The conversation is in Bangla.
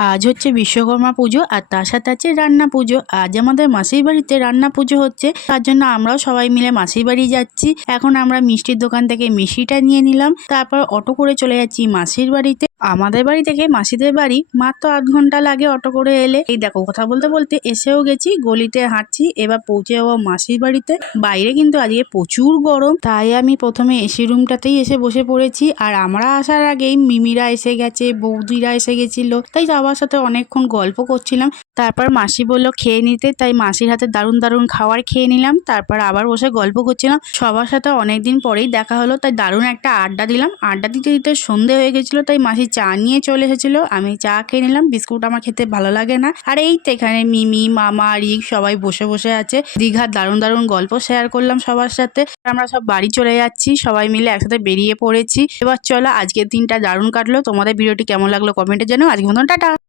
আজ হচ্ছে বিশ্বকর্মা পুজো আর তার সাথে আছে রান্না পুজো। আজ আমাদের মাসির বাড়িতে রান্না পুজো হচ্ছে, তার জন্য আমরাও সবাই মিলে মাসির বাড়ি যাচ্ছি। এখন আমরা মিষ্টির দোকান থেকে মিষ্টিটা নিয়ে নিলাম, তারপর অটো করে চলে যাচ্ছি মাসির বাড়িতে। আমাদের বাড়ি থেকে মাসিদের বাড়ি মাত্র 8 ঘন্টা লাগে অটো করে এলে। এই দেখো কথা বলতে বলতে এসেও গেছি, গলিতে হাঁটছি, এবার পৌঁছে যাবো মাসির বাড়িতে। বাইরে কিন্তু আজকে প্রচুর গরম, তাই আমি প্রথমে এসি রুমটাতেই এসে বসে পড়েছি। আর আমরা আসার আগেই মিমিরা এসে গেছে, বৌদিরা এসে গেছিল, তাই সবার সাথে অনেকক্ষণ গল্প করছিলাম। তারপর মাসি বললো খেয়ে নিতে, তাই মাসির হাতে দারুণ দারুণ খাবার খেয়ে নিলাম। তারপর আবার বসে গল্প করছিলাম, সবার সাথে অনেকদিন পরেই দেখা হলো, তাই দারুণ একটা আড্ডা দিলাম। আড্ডা দিতে দিতে সন্ধে হয়ে গেছিলো, তাই মাসি চা নিয়ে চলে এসেছিল। আমি চা খেয়ে নিলাম, বিস্কুট আমার খেতে ভালো লাগে না। আর এই তো এখানে মিমি, মামা, রিক সবাই বসে বসে আছে। দীঘার দারুণ দারুণ গল্প শেয়ার করলাম সবার সাথে। আমরা সব বাড়ি চলে যাচ্ছি, সবাই মিলে একসাথে বেরিয়ে পড়েছি। এবার চলো, আজকের দিনটা দারুণ কাটলো। তোমাদের ভিডিওটি কেমন লাগলো কমেন্টে জানাও। আজকের মতন টাটা।